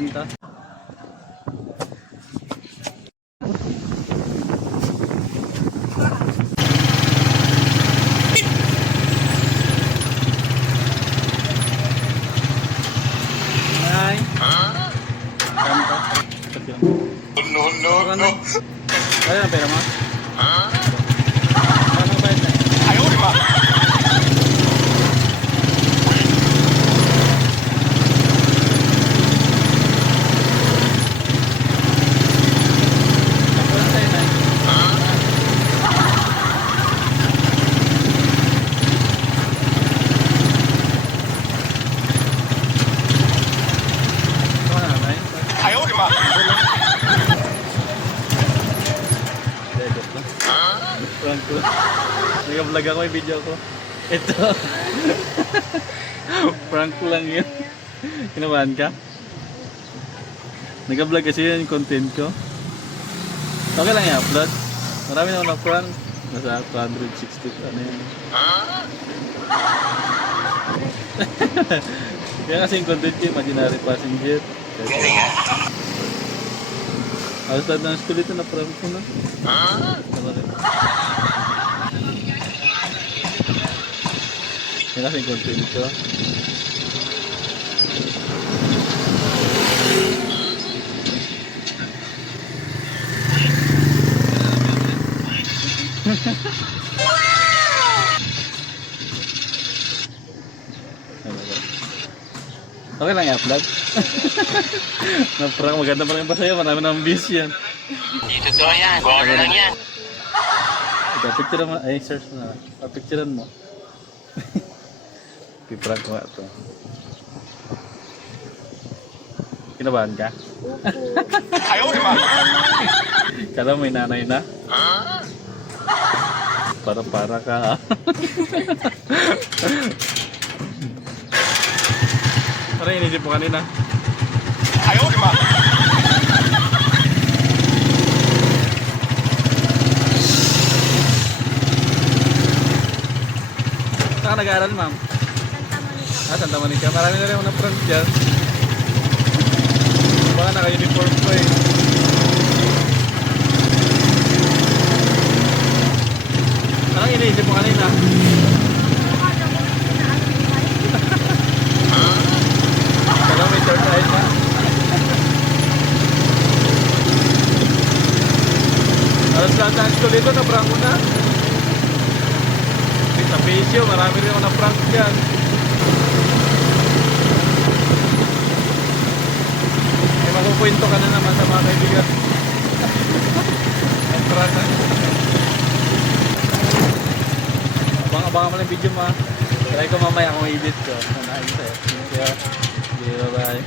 Saan ka? Ay. Saan ka? No, no, no. Wala na pera mo? Ano ba ito? Ayaw, di ba? Wala tayo na. Wala na, nay. Ayaw, di ba? Dekot lang. Prank ko. Nag-vlog ako, may video ko. Ito. Prank ko lang yun. Kinabahan ka? Nag-vlog kasi yun yung content ko. Okay lang i-upload. Marami naman na-prank. Nasa 260 ano yun. Kaya kasi yung content ko, imaginary passenger. Galing ha? Alas lahat ng school ito, na-prank ko na. Tama rin. Yan kasi yung content ko. Okay lang i-upload. Na-prank, maganda pa rin ba sa'yo? Marami ng views yan. Hindi totoo yan. Goro lang yan. Picture mo, ay search mo na. Picturean mo. Piprank ko nga ito. Kinabahan ka? Ayaw, di ba? Kala may nanay na? Para ka ha? Parang inisip mo kanina. Ayaw, di ba? Saan ka nag-aaral, ma'am? Santa Monica. Marami na rin ako na-prank dyan. Baka naka-uniform ko eh. Parang iniisip mo kanina. Kala may third eye na. Alas lahat ng school dito, na-prank ko na. Sa Pisio, marami rin ako na-prank dyan. May makukwento ka na naman sa mga kaibigan. Ang prank na. Abang-abang mo lang video mo. Try ko mamaya kung edit ko. Nanahin sa'yo. Thank you. Bye-bye.